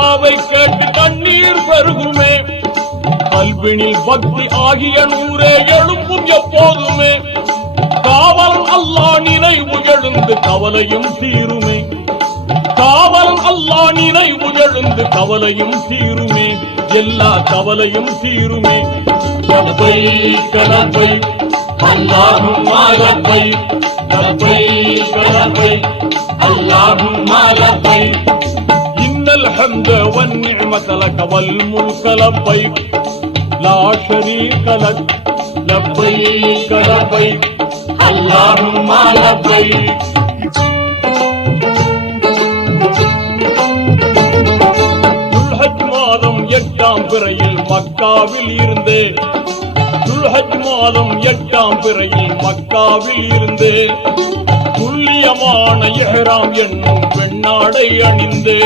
துஆவை கேட்டு கண்ணீர் பெருகுமே. கல்வினில் பக்தி ஆகிய நூறே எழும்பும் எப்போதுமே. காவலன் அல்லாஹ் நினைவு எழுந்து கவலையும் தீருமே. காவலன் அல்லாஹ் நினைவு எழுந்து கவலையும் தீருமே. எல்லா கவலையும் தீருமே. லப்பைக் லப்பைக் அல்லாஹும்ம லப்பைக் லப்பைக் லப்பைக் அல்லாஹும்ம லப்பைக் இன்னல் ஹம்த வன் நிஅமத லக வல் முல்க லப்பைக் லா ஷரீக லக் லப்பைக் லப்பைக் அல்லாஹும்ம லப்பைக். துல்ஹஜ் மாதம் 8ஆம் பிறையில் மக்காவில் இருந்தே. துல்ஹஜ் மாதம் 8ஆம் பிறையில் மக்காவில் இருந்தே. துல்லியமான இஹ்ராம் என்னும் பெண்ணாடை அணிந்தே.